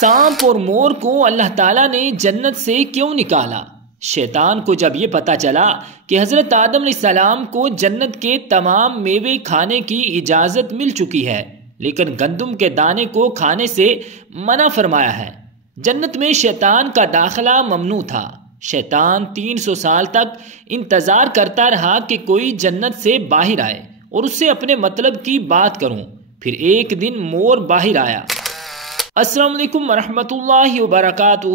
سانپ اور مور کو اللہ تعالیٰ نے جنت سے کیوں نکالا؟ شیطان کو جب یہ پتا چلا کہ حضرت آدم علیہ السلام کو جنت کے تمام میوے کھانے کی اجازت مل چکی ہے، لیکن گندم کے دانے کو کھانے سے منع فرمایا ہے، جنت میں شیطان کا داخلہ ممنوع تھا۔ شیطان 300 سال تک انتظار کرتا رہا کہ کوئی جنت سے باہر آئے اور اس سے اپنے مطلب کی بات کروں۔ پھر ایک دن مور باہر آیا۔ السلام علیکم ورحمۃ اللہ وبرکاتہ۔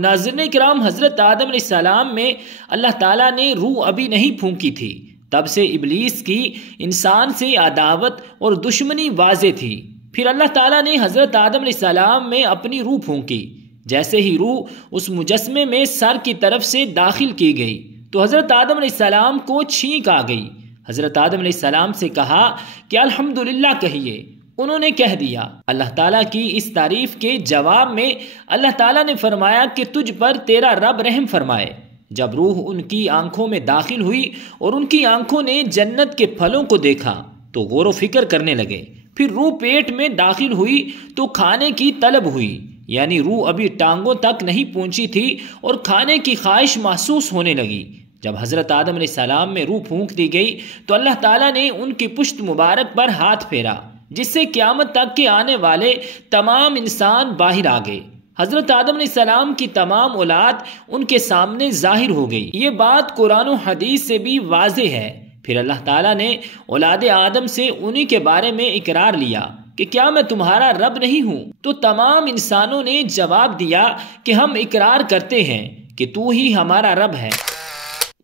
ناظرین کرام، حضرت آدم علیہ السلام میں اللہ تعالیٰ نے روح ابھی نہیں پھونکی تھی، تب سے ابلیس کی انسان سے عداوت اور دشمنی واضح تھی۔ پھر اللہ تعالیٰ نے حضرت آدم علیہ السلام میں اپنی روح پھونکی۔ جیسے ہی روح اس مجسمے میں سر کی طرف سے داخل کی گئی تو حضرت آدم علیہ السلام کو چھینک آ گئی۔ حضرت آدم علیہ السلام سے کہا کہ الحمدللہ کہیے۔ انہوں نے کہہ دیا۔ اللہ تعالیٰ کی اس تعریف کے جواب میں اللہ تعالیٰ نے فرمایا کہ تجھ پر تیرا رب رحم فرمائے۔ جب روح ان کی آنکھوں میں داخل ہوئی اور ان کی آنکھوں نے جنت کے پھلوں کو دیکھا تو غور و فکر کرنے لگے۔ پھر روح پیٹ میں داخل ہوئی تو کھانے کی طلب ہوئی، یعنی روح ابھی ٹانگوں تک نہیں پہنچی تھی اور کھانے کی خواہش محسوس ہونے لگی۔ جب حضرت آدم علیہ السلام میں روح پھونک دی گئی تو اللہ تعالیٰ نے ان کی پشت مبارک پر ہاتھ پھیرا، جس سے قیامت تک کے آنے والے تمام انسان باہر آ گئے۔ حضرت آدم علیہ السلام کی تمام اولاد ان کے سامنے ظاہر ہو گئی۔ یہ بات قرآن و حدیث سے بھی واضح ہے۔ پھر اللہ تعالیٰ نے اولاد آدم سے انہی کے بارے میں اقرار لیا کہ کیا میں تمہارا رب نہیں ہوں؟ تو تمام انسانوں نے جواب دیا کہ ہم اقرار کرتے ہیں کہ تو ہی ہمارا رب ہے۔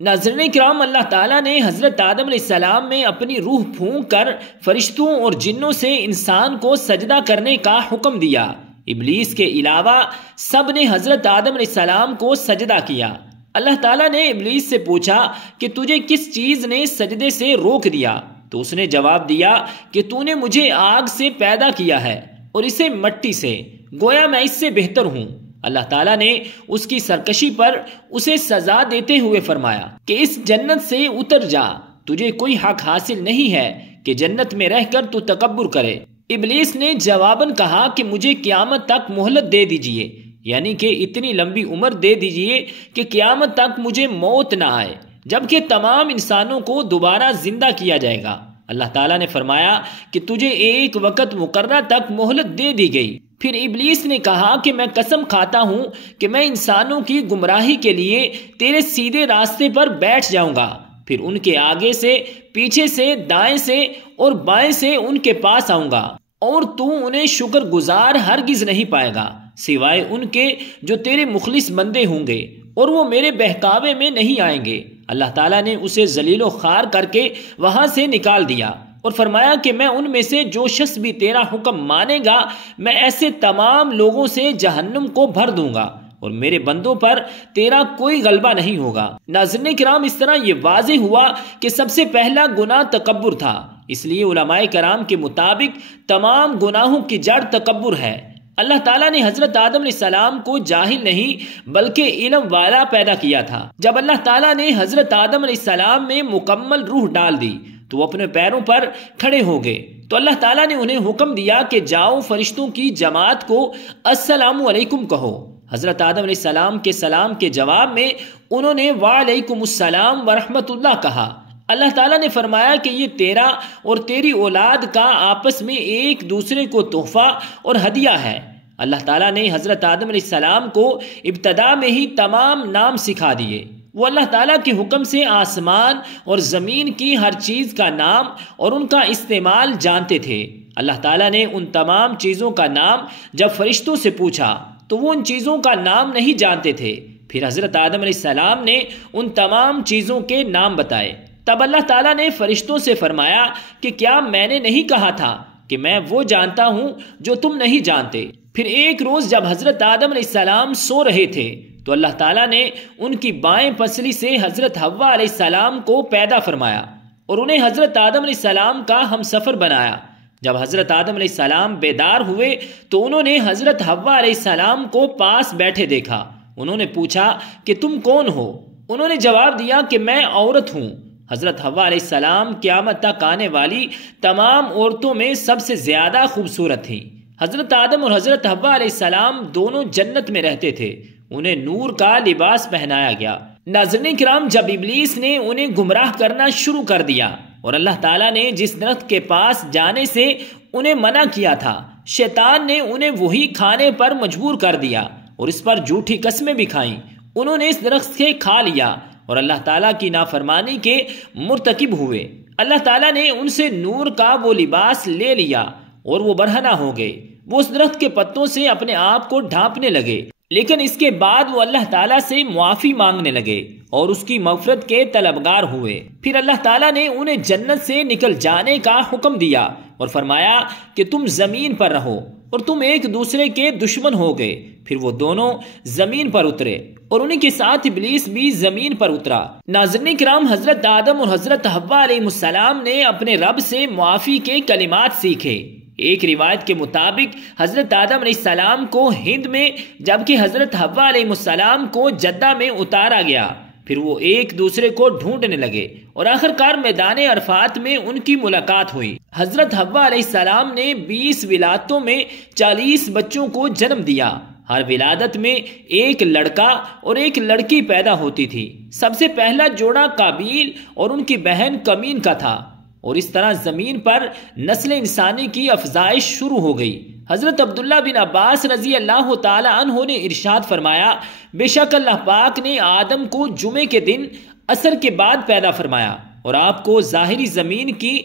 ناظرین کرام، اللہ تعالیٰ نے حضرت آدم علیہ السلام میں اپنی روح پھونک کر فرشتوں اور جنوں سے انسان کو سجدہ کرنے کا حکم دیا۔ ابلیس کے علاوہ سب نے حضرت آدم علیہ السلام کو سجدہ کیا۔ اللہ تعالیٰ نے ابلیس سے پوچھا کہ تجھے کس چیز نے سجدے سے روک دیا؟ تو اس نے جواب دیا کہ تو نے مجھے آگ سے پیدا کیا ہے اور اسے مٹی سے، گویا میں اس سے بہتر ہوں۔ اللہ تعالیٰ نے اس کی سرکشی پر اسے سزا دیتے ہوئے فرمایا کہ اس جنت سے اتر جا، تجھے کوئی حق حاصل نہیں ہے کہ جنت میں رہ کر تو تکبر کرے۔ ابلیس نے جواباً کہا کہ مجھے قیامت تک مہلت دے دیجئے، یعنی کہ اتنی لمبی عمر دے دیجئے کہ قیامت تک مجھے موت نہ آئے، جبکہ تمام انسانوں کو دوبارہ زندہ کیا جائے گا۔ اللہ تعالیٰ نے فرمایا کہ تجھے ایک وقت مقررہ تک مہلت دے دی گئی۔ پھر ابلیس نے کہا کہ میں قسم کھاتا ہوں کہ میں انسانوں کی گمراہی کے لیے تیرے سیدھے راستے پر بیٹھ جاؤں گا، پھر ان کے آگے سے، پیچھے سے، دائیں سے اور بائیں سے ان کے پاس آؤں گا، اور تو انہیں شکر گزار ہرگز نہیں پائے گا سوائے ان کے جو تیرے مخلص بندے ہوں گے، اور وہ میرے بہکاوے میں نہیں آئیں گے۔ اللہ تعالیٰ نے اسے ذلیل و خوار کر کے وہاں سے نکال دیا اور فرمایا کہ میں ان میں سے جو شخص بھی تیرا حکم مانے گا، میں ایسے تمام لوگوں سے جہنم کو بھر دوں گا اور میرے بندوں پر تیرا کوئی غلبہ نہیں ہوگا۔ ناظرین کرام، اس طرح یہ واضح ہوا کہ سب سے پہلا گناہ تکبر تھا، اس لیے علماء کرام کے مطابق تمام گناہوں کی جڑ تکبر ہے۔ اللہ تعالیٰ نے حضرت آدم علیہ السلام کو جاہل نہیں بلکہ علم والا پیدا کیا تھا۔ جب اللہ تعالیٰ نے حضرت آدم علیہ السلام میں مکمل روح ڈال دی تو وہ اپنے پیروں پر کھڑے ہو گئے، تو اللہ تعالیٰ نے انہیں حکم دیا کہ جاؤ فرشتوں کی جماعت کو السلام علیکم کہو۔ حضرت آدم علیہ السلام کے سلام کے جواب میں انہوں نے وعلیکم السلام ورحمۃ اللہ کہا۔ اللہ تعالیٰ نے فرمایا کہ یہ تیرا اور تیری اولاد کا آپس میں ایک دوسرے کو تحفہ اور ہدیہ ہے۔ اللہ تعالیٰ نے حضرت آدم علیہ السلام کو ابتدا میں ہی تمام نام سکھا دیے۔ وہ اللہ تعالیٰ کے حکم سے آسمان اور زمین کی ہر چیز کا نام اور ان کا استعمال جانتے تھے۔ اللہ تعالیٰ نے ان تمام چیزوں کا نام جب فرشتوں سے پوچھا تو وہ ان چیزوں کا نام نہیں جانتے تھے۔ پھر حضرت آدم علیہ السلام نے ان تمام چیزوں کے نام بتائے۔ تب اللہ تعالیٰ نے فرشتوں سے فرمایا کہ کیا میں نے نہیں کہا تھا کہ میں وہ جانتا ہوں جو تم نہیں جانتے؟ پھر ایک روز جب حضرت آدم علیہ السلام سو رہے تھے تو اللہ تعالیٰ نے ان کی بائیں پسلی سے حضرت حوا علیہ السلام کو پیدا فرمایا اور انہیں حضرت آدم علیہ السلام کا ہم سفر بنایا۔ جب حضرت آدم علیہ السلام بیدار ہوئے تو انہوں نے حضرت حوا علیہ السلام کو پاس بیٹھے دیکھا۔ انہوں نے پوچھا کہ تم کون ہو؟ انہوں نے جواب دیا کہ میں عورت ہوں۔ حضرت حوا علیہ السلام قیامت تک آنے والی تمام عورتوں میں سب سے زیادہ خوبصورت تھی۔ حضرت آدم اور حضرت حوا علیہ السلام دونوں جنت میں رہتے تھے، انہیں نور کا لباس پہنایا گیا۔ ناظرین کرام، جب ابلیس نے انہیں گمراہ کرنا شروع کر دیا اور اللہ تعالیٰ نے جس درخت کے پاس جانے سے انہیں منع کیا تھا، شیطان نے انہیں وہی کھانے پر مجبور کر دیا اور اس پر جھوٹی قسمیں بھی کھائیں۔ انہوں نے اس درخت سے کھا لیا اور اللہ تعالیٰ کی نافرمانی کے مرتکب ہوئے۔ اللہ تعالیٰ نے ان سے نور کا وہ لباس لے لیا اور وہ برہنہ ہو گئے۔ وہ اس درخت کے پتوں سے اپنے آپ کو ڈھانپنے لگے، لیکن اس کے بعد وہ اللہ تعالیٰ سے معافی مانگنے لگے اور اس کی مغفرت کے طلبگار ہوئے۔ پھر اللہ تعالیٰ نے انہیں جنت سے نکل جانے کا حکم دیا اور فرمایا کہ تم زمین پر رہو، اور تم ایک دوسرے کے دشمن ہو گئے۔ پھر وہ دونوں زمین پر اترے اور انہیں کے ساتھ ابلیس بھی زمین پر اترا۔ ناظرین کرام، حضرت آدم اور حضرت حوا علیہ السلام نے اپنے رب سے معافی کے کلمات سیکھے۔ ایک روایت کے مطابق حضرت آدم علیہ السلام کو ہند میں جبکہ حضرت حوا علیہ السلام کو جدہ میں اتارا گیا۔ پھر وہ ایک دوسرے کو ڈھونڈنے لگے اور آخرکار میدان عرفات میں ان کی ملاقات ہوئی۔ حضرت حوا علیہ السلام نے 20 ولادتوں میں 40 بچوں کو جنم دیا۔ ہر ولادت میں ایک لڑکا اور ایک لڑکی پیدا ہوتی تھی۔ سب سے پہلا جوڑا قابیل اور ان کی بہن کمین کا تھا، اور اس طرح زمین پر نسل انسانی کی افزائش شروع ہو گئی۔ حضرت عبداللہ بن عباس رضی اللہ تعالی عنہ نے ارشاد فرمایا، بے شک اللہ پاک نے آدم کو جمعے کے دن عصر کے بعد پیدا فرمایا اور آپ کو ظاہری زمین کی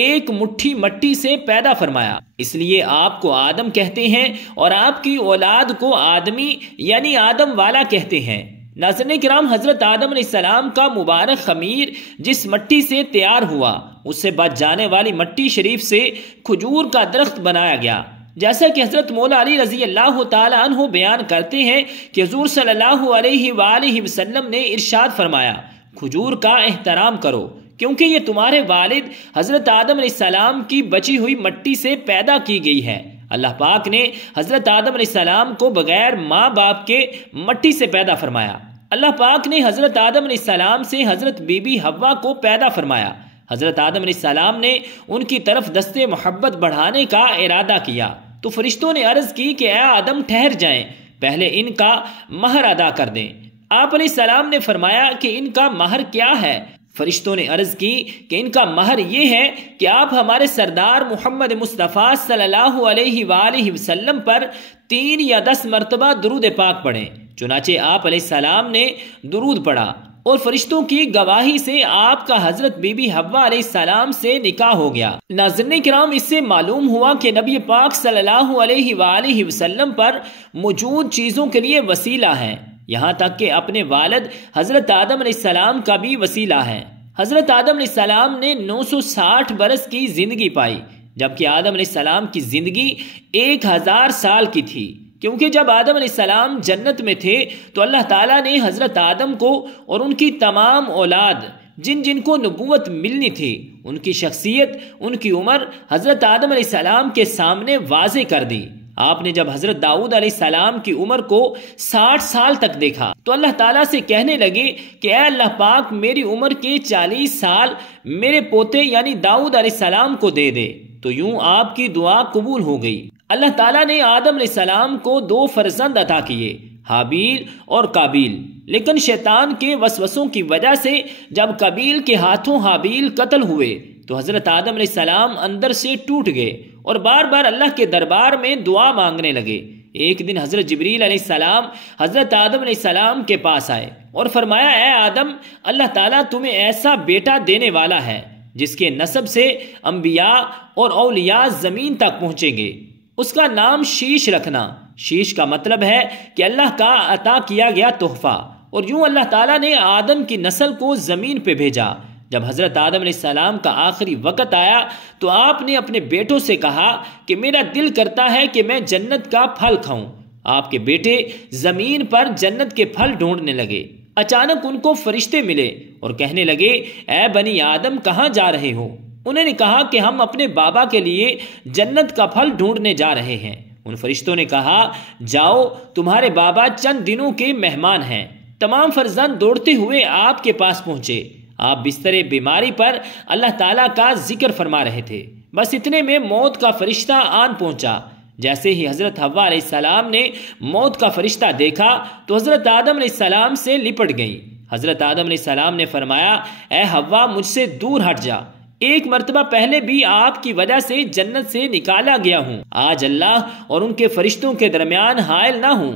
ایک مٹھی مٹی سے پیدا فرمایا، اس لیے آپ کو آدم کہتے ہیں اور آپ کی اولاد کو آدمی یعنی آدم والا کہتے ہیں۔ ناظرین کرام، حضرت آدم علیہ السلام کا مبارک خمیر جس مٹی سے تیار ہوا، اس سے بچ جانے والی مٹی شریف سے کھجور کا درخت بنایا گیا، جیسا کہ حضرت مولا علی رضی اللہ تعالی عنہ بیان کرتے ہیں کہ حضور صلی اللہ علیہ وآلہ وسلم نے ارشاد فرمایا، کھجور کا احترام کرو کیونکہ یہ تمہارے والد حضرت آدم علیہ السلام کی بچی ہوئی مٹی سے پیدا کی گئی ہے۔ اللہ پاک نے حضرت آدم علیہ السلام کو بغیر ماں باپ کے مٹی سے پیدا فرمایا۔ اللہ پاک نے حضرت آدم علیہ السلام سے حضرت بی بی حوا کو پیدا فرمایا۔ حضرت آدم علیہ السلام نے ان کی طرف دست محبت بڑھانے کا ارادہ کیا تو فرشتوں نے عرض کی کہ اے آدم ٹھہر جائیں، پہلے ان کا مہر ادا کر دیں۔ آپ علیہ السلام نے فرمایا کہ ان کا مہر کیا ہے؟ فرشتوں نے عرض کی کہ ان کا مہر یہ ہے کہ آپ ہمارے سردار محمد مصطفیٰ صلی اللہ علیہ وآلہ وسلم پر 3 یا 10 مرتبہ درود پاک پڑھیں۔ چنانچہ آپ علیہ السلام نے درود پڑھا اور فرشتوں کی گواہی سے آپ کا حضرت بی بی حوا علیہ السلام سے نکاح ہو گیا۔ ناظرین کرام، اس سے معلوم ہوا کہ نبی پاک صلی اللہ علیہ وآلہ وسلم پر موجود چیزوں کے لیے وسیلہ ہیں، یہاں تک کہ اپنے والد حضرت آدم علیہ السلام کا بھی وسیلہ ہے۔ حضرت آدم علیہ السلام نے 960 برس کی زندگی پائی، جبکہ آدم علیہ السلام کی زندگی 1000 سال کی تھی، کیونکہ جب آدم علیہ السلام جنت میں تھے تو اللہ تعالیٰ نے حضرت آدم کو اور ان کی تمام اولاد جن جن کو نبوت ملنی تھی، ان کی شخصیت، ان کی عمر حضرت آدم علیہ السلام کے سامنے واضح کر دی۔ آپ نے جب حضرت داؤد علیہ السلام کی عمر کو 60 سال تک دیکھا تو اللہ تعالیٰ سے کہنے لگے کہ اے اللہ پاک، میری عمر کے 40 سال میرے پوتے یعنی داؤد علیہ السلام کو دے دے۔ تو یوں آپ کی دعا قبول ہو گئی۔ اللہ تعالیٰ نے آدم علیہ السلام کو 2 فرزند عطا کیے، حابیل اور قابیل، لیکن شیطان کے وسوسوں کی وجہ سے جب قابیل کے ہاتھوں حابیل قتل ہوئے تو حضرت آدم علیہ السلام اندر سے ٹوٹ گئے اور بار بار اللہ کے دربار میں دعا مانگنے لگے۔ ایک دن حضرت جبریل علیہ السلام حضرت آدم علیہ السلام کے پاس آئے اور فرمایا، اے آدم، اللہ تعالیٰ تمہیں ایسا بیٹا دینے والا ہے جس کے نسب سے انبیاء اور اولیاء زمین تک پہنچیں گے، اس کا نام شیش رکھنا۔ شیش کا مطلب ہے کہ اللہ کا عطا کیا گیا تحفہ، اور یوں اللہ تعالیٰ نے آدم کی نسل کو زمین پہ بھیجا۔ جب حضرت آدم علیہ السلام کا آخری وقت آیا تو آپ نے اپنے بیٹوں سے کہا کہ میرا دل کرتا ہے کہ میں جنت کا پھل کھاؤں۔ آپ کے بیٹے زمین پر جنت کے پھل ڈھونڈنے لگے۔ اچانک ان کو فرشتے ملے اور کہنے لگے، اے بنی آدم، کہاں جا رہے ہو؟ انہوں نے کہا کہ ہم اپنے بابا کے لیے جنت کا پھل ڈھونڈنے جا رہے ہیں۔ ان فرشتوں نے کہا، جاؤ، تمہارے بابا چند دنوں کے مہمان ہیں۔ تمام فرزند دوڑتے ہوئے آپ کے پاس پہنچے۔ آپ بستر بیماری پر اللہ تعالیٰ کا ذکر فرما رہے تھے۔ بس اتنے میں موت کا فرشتہ آن پہنچا۔ جیسے ہی حضرت حوا علیہ السلام نے موت کا فرشتہ دیکھا تو حضرت آدم علیہ السلام سے لپٹ گئی۔ حضرت آدم علیہ السلام نے فرمایا، اے حوا مجھ سے دور ہٹ جا، ایک مرتبہ پہلے بھی آپ کی وجہ سے جنت سے نکالا گیا ہوں، آج اللہ اور ان کے فرشتوں کے درمیان حائل نہ ہوں۔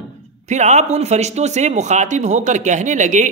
پھر آپ ان فرشتوں سے مخاطب ہو کر کہنے لگے،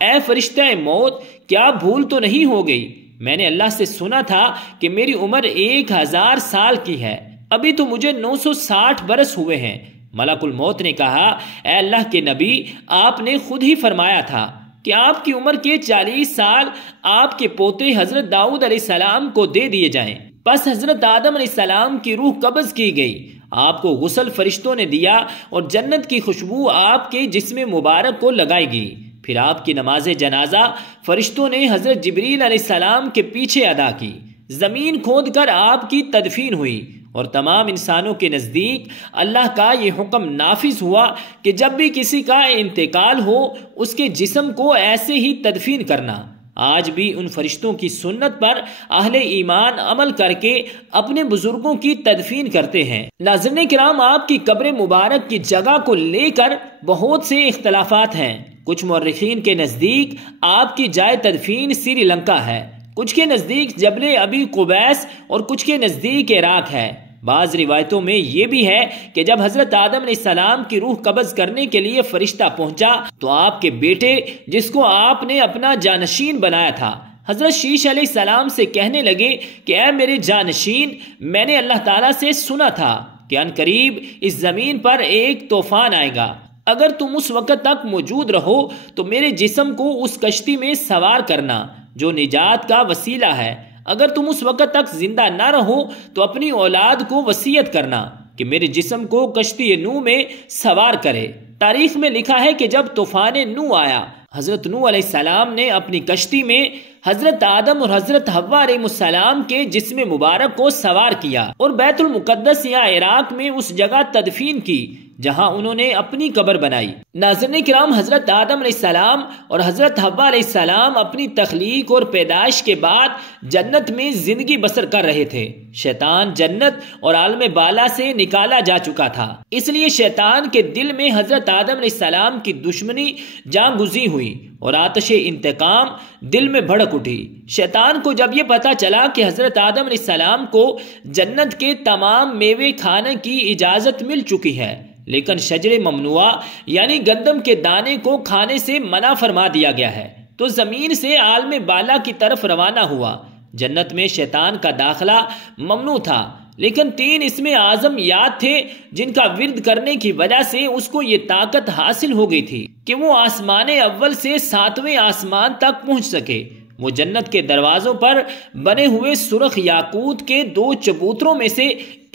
اے فرشتہ موت، کیا بھول تو نہیں ہو گئی؟ میں نے اللہ سے سنا تھا کہ میری عمر 1000 سال کی ہے، ابھی تو مجھے 960 برس ہوئے ہیں۔ ملک الموت نے کہا، اے اللہ کے نبی، آپ نے خود ہی فرمایا تھا کہ آپ کی عمر کے 40 سال آپ کے پوتے حضرت داؤد علیہ السلام کو دے دیے جائیں۔ پس حضرت آدم علیہ السلام کی روح قبض کی گئی، آپ کو غسل فرشتوں نے دیا اور جنت کی خوشبو آپ کے جسم مبارک کو لگائی گئی۔ پھر آپ کی نماز جنازہ فرشتوں نے حضرت جبریل علیہ السلام کے پیچھے ادا کی، زمین کھود کر آپ کی تدفین ہوئی، اور تمام انسانوں کے نزدیک اللہ کا یہ حکم نافذ ہوا کہ جب بھی کسی کا انتقال ہو اس کے جسم کو ایسے ہی تدفین کرنا۔ آج بھی ان فرشتوں کی سنت پر اہل ایمان عمل کر کے اپنے بزرگوں کی تدفین کرتے ہیں۔ ناظرین کرام، آپ کی قبر مبارک کی جگہ کو لے کر بہت سے اختلافات ہیں۔ کچھ مورخین کے نزدیک آپ کی جائے تدفین سری لنکا ہے، کچھ کے نزدیک جبل ابی قبیس اور کچھ کے نزدیک عراق ہے۔ بعض روایتوں میں یہ بھی ہے کہ جب حضرت آدم علیہ السلام کی روح قبض کرنے کے لیے فرشتہ پہنچا تو آپ کے بیٹے، جس کو آپ نے اپنا جانشین بنایا تھا، حضرت شیش علیہ السلام سے کہنے لگے کہ اے میرے جانشین، میں نے اللہ تعالیٰ سے سنا تھا کہ ان قریب اس زمین پر ایک طوفان آئے گا، اگر تم اس وقت تک موجود رہو تو میرے جسم کو اس کشتی میں سوار کرنا جو نجات کا وسیلہ ہے، اگر تم اس وقت تک زندہ نہ رہو تو اپنی اولاد کو وصیت کرنا کہ میرے جسم کو کشتی نوح میں سوار کرے۔ تاریخ میں لکھا ہے کہ جب طوفان نوح آیا، حضرت نوح علیہ السلام نے اپنی کشتی میں حضرت آدم اور حضرت حوا علیہ السلام کے جسم مبارک کو سوار کیا اور بیت المقدس یا عراق میں اس جگہ تدفین کی جہاں انہوں نے اپنی قبر بنائی۔ ناظرین کرام، حضرت آدم علیہ السلام اور حضرت حوا علیہ السلام اپنی تخلیق اور پیدائش کے بعد جنت میں زندگی بسر کر رہے تھے۔ شیطان جنت اور عالم بالا سے نکالا جا چکا تھا، اس لیے شیطان کے دل میں حضرت آدم علیہ السلام کی دشمنی جاں گزی ہوئی اور آتش انتقام دل میں بھڑک اٹھی۔ شیطان کو جب یہ پتا چلا کہ حضرت آدم علیہ السلام کو جنت کے تمام میوے کھانے کی اجازت مل چکی ہے، لیکن شجر ممنوعہ یعنی گندم کے دانے کو کھانے سے منع فرما دیا گیا ہے، تو زمین سے عالم بالا کی طرف روانہ ہوا۔ جنت میں شیطان کا داخلہ ممنوع تھا، لیکن 3 اسم اعظم یاد تھے جن کا ورد کرنے کی وجہ سے اس کو یہ طاقت حاصل ہو گئی تھی کہ وہ آسمان اول سے 7ویں آسمان تک پہنچ سکے۔ وہ جنت کے دروازوں پر بنے ہوئے سرخ یاقوت کے 2 چبوتروں میں سے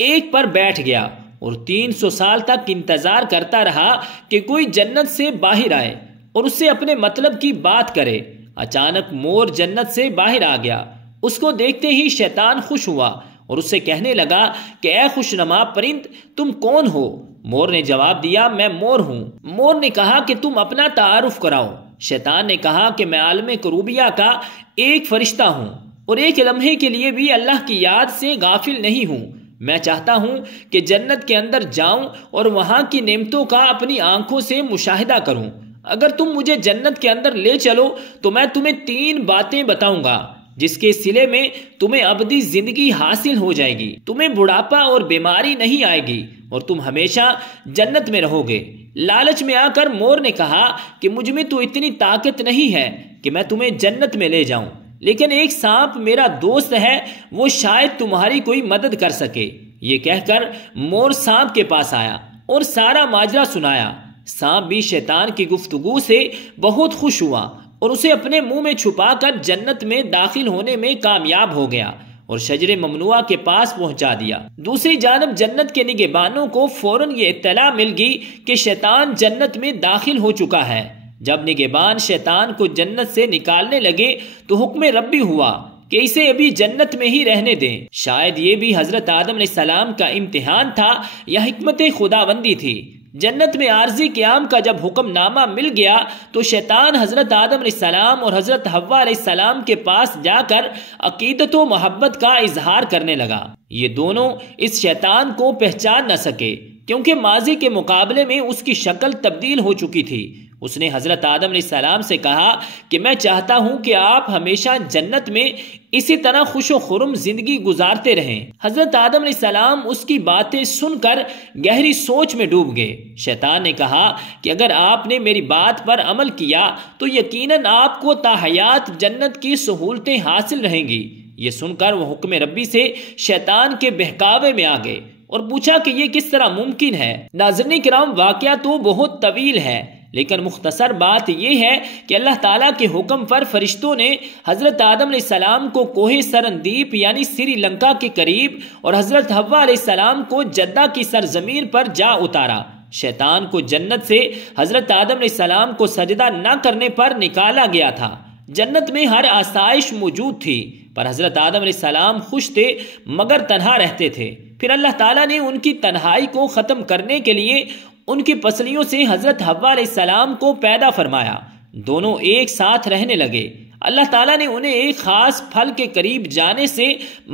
ایک پر بیٹھ گیا اور 300 سال تک انتظار کرتا رہا کہ کوئی جنت سے باہر آئے اور اس سے اپنے مطلب کی بات کرے۔ اچانک مور جنت سے باہر آ گیا، اس کو دیکھتے ہی شیطان خوش ہوا اور اس سے کہنے لگا کہ اے خوشنما پرند، تم کون ہو؟ مور نے جواب دیا، میں مور ہوں۔ مور نے کہا کہ تم اپنا تعارف کراؤ۔ شیطان نے کہا کہ میں عالم کروبیہ کا ایک فرشتہ ہوں اور ایک لمحے کے لیے بھی اللہ کی یاد سے غافل نہیں ہوں۔ میں چاہتا ہوں کہ جنت کے اندر جاؤں اور وہاں کی نعمتوں کا اپنی آنکھوں سے مشاہدہ کروں۔ اگر تم مجھے جنت کے اندر لے چلو تو میں تمہیں 3 باتیں بتاؤں گا جس کے صلے میں تمہیں ابدی زندگی حاصل ہو جائے گی، تمہیں بڑھاپا اور بیماری نہیں آئے گی اور تم ہمیشہ جنت میں رہو گے۔ لالچ میں آ کر مور نے کہا کہ مجھ میں تو اتنی طاقت نہیں ہے کہ میں تمہیں جنت میں لے جاؤں، لیکن ایک سانپ میرا دوست ہے، وہ شاید تمہاری کوئی مدد کر سکے۔ یہ کہہ کر مور سانپ کے پاس آیا اور سارا ماجرا سنایا۔ سانپ بھی شیطان کی گفتگو سے بہت خوش ہوا اور اسے اپنے منہ میں چھپا کر جنت میں داخل ہونے میں کامیاب ہو گیا اور شجر ممنوعہ کے پاس پہنچا دیا۔ دوسری جانب جنت کے نگہبانوں کو فوراً یہ اطلاع مل گئی کہ شیطان جنت میں داخل ہو چکا ہے۔ جب نگہبان شیطان کو جنت سے نکالنے لگے تو حکم ربی ہوا کہ اسے ابھی جنت میں ہی رہنے دیں۔ شاید یہ بھی حضرت آدم علیہ السلام کا امتحان تھا یا حکمت خداوندی تھی۔ جنت میں عارضی قیام کا جب حکم نامہ مل گیا تو شیطان حضرت آدم علیہ السلام اور حضرت حوا علیہ السلام کے پاس جا کر عقیدت و محبت کا اظہار کرنے لگا۔ یہ دونوں اس شیطان کو پہچان نہ سکے کیونکہ ماضی کے مقابلے میں اس کی شکل تبدیل ہو چکی تھی۔ اس نے حضرت آدم علیہ السلام سے کہا کہ میں چاہتا ہوں کہ آپ ہمیشہ جنت میں اسی طرح خوش و خرم زندگی گزارتے رہیں۔ حضرت آدم علیہ السلام اس کی باتیں سن کر گہری سوچ میں ڈوب گئے۔ شیطان نے کہا کہ اگر آپ نے میری بات پر عمل کیا تو یقیناً آپ کو تا حیات جنت کی سہولتیں حاصل رہیں گی۔ یہ سن کر وہ حکم ربی سے شیطان کے بہکاوے میں آ گئے اور پوچھا کہ یہ کس طرح ممکن ہے۔ ناظرین کرام، واقعہ تو بہت طویل ہے لیکن مختصر بات یہ ہے کہ اللہ تعالیٰ کے حکم پر فرشتوں نے حضرت آدم علیہ السلام کو کوہ سرندیپ یعنی سری لنکا کے قریب اور حضرت حوا علیہ السلام کو جدہ کی سرزمین پر جا اتارا۔ شیطان کو جنت سے حضرت آدم علیہ السلام کو سجدہ نہ کرنے پر نکالا گیا تھا۔ جنت میں ہر آسائش موجود تھی پر حضرت آدم علیہ السلام خوش تھے مگر تنہا رہتے تھے۔ پھر اللہ تعالیٰ نے ان کی تنہائی کو ختم کرنے کے لیے ان کی پسلیوں سے حضرت حوا علیہ السلام کو پیدا فرمایا۔ دونوں ایک ساتھ رہنے لگے۔ اللہ تعالیٰ نے انہیں ایک خاص پھل کے قریب جانے سے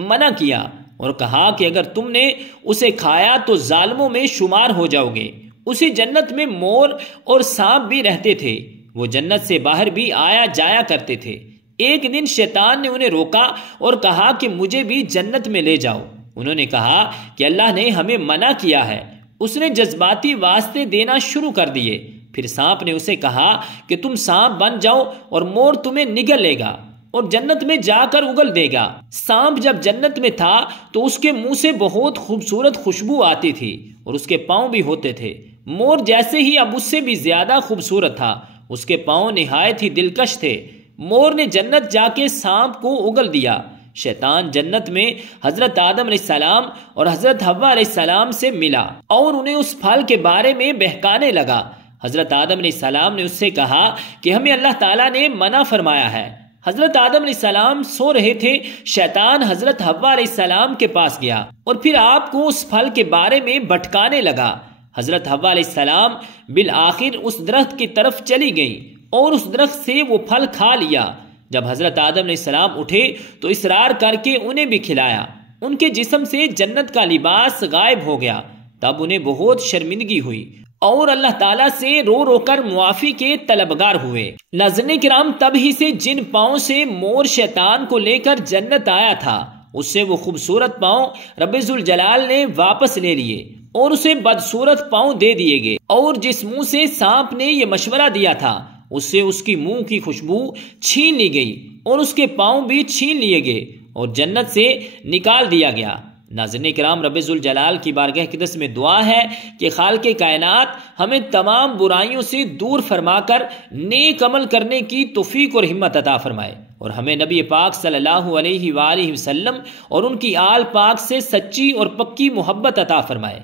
منع کیا اور کہا کہ اگر تم نے اسے کھایا تو ظالموں میں شمار ہو جاؤ گے۔ اسی جنت میں مور اور سانپ بھی رہتے تھے۔ وہ جنت سے باہر بھی آیا جایا کرتے تھے۔ ایک دن شیطان نے انہیں روکا اور کہا کہ مجھے بھی جنت میں لے جاؤ۔ انہوں نے کہا کہ اللہ نے ہمیں منع کیا ہے۔ اس نے جذباتی واسطے دینا شروع کر دیے۔ پھر سانپ نے اسے کہا کہ تم سانپ بن جاؤ اور مور تمہیں نگل لے گا اور جنت میں جا کر اگل دے گا۔ سانپ جب جنت میں تھا تو اس کے منہ سے بہت خوبصورت خوشبو آتی تھی اور اس کے پاؤں بھی ہوتے تھے۔ مور جیسے ہی اب اس سے بھی زیادہ خوبصورت تھا۔ اس کے پاؤں نہایت ہی دلکش تھے۔ مور نے جنت جا کے سانپ کو اگل دیا۔ شیطان جنت میں حضرت آدم علیہ السلام اور حضرت حوا علیہ السلام سے ملا اور انہیں اس پھل کے بارے میں بہکانے لگا۔ حضرت آدم علیہ السلام نے اس سے کہا کہ ہمیں اللہ تعالیٰ نے منع فرمایا ہے۔ حضرت آدم علیہ السلام سو رہے تھے۔ شیطان حضرت حوا علیہ السلام کے پاس گیا اور پھر آپ کو اس پھل کے بارے میں بھٹکانے لگا۔ حضرت حوا علیہ السلام بالآخر اس درخت کی طرف چلی گئیں اور اس درخت سے وہ پھل کھا لیا۔ جب حضرت آدم علیہ السلام اٹھے تو اصرار کر کے انہیں بھی کھلایا۔ ان کے جسم سے جنت کا لباس غائب ہو گیا۔ تب انہیں بہت شرمندگی ہوئی اور اللہ تعالیٰ سے رو رو کر معافی کے طلبگار ہوئے۔ ناظرین کرام، تب ہی سے جن پاؤں سے مور شیطان کو لے کر جنت آیا تھا اس سے وہ خوبصورت پاؤں رب ذوالجلال نے واپس لے لیے اور اسے بدصورت پاؤں دے دیے گئے، اور جس منہ سے سانپ نے یہ مشورہ دیا تھا اس سے اس کی منہ کی خوشبو چھین لی گئی اور اس کے پاؤں بھی چھین لیے گئے اور جنت سے نکال دیا گیا۔ ناظرین کرام، رب ذوالجلال کی بارگاہ اقدس میں دعا ہے کہ خالق کائنات ہمیں تمام برائیوں سے دور فرما کر نیک عمل کرنے کی توفیق اور ہمت عطا فرمائے، اور ہمیں نبی پاک صلی اللہ علیہ وآلہ وسلم اور ان کی آل پاک سے سچی اور پکی محبت عطا فرمائے۔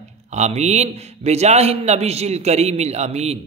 آمین بجاہ النبی الکریم الامین۔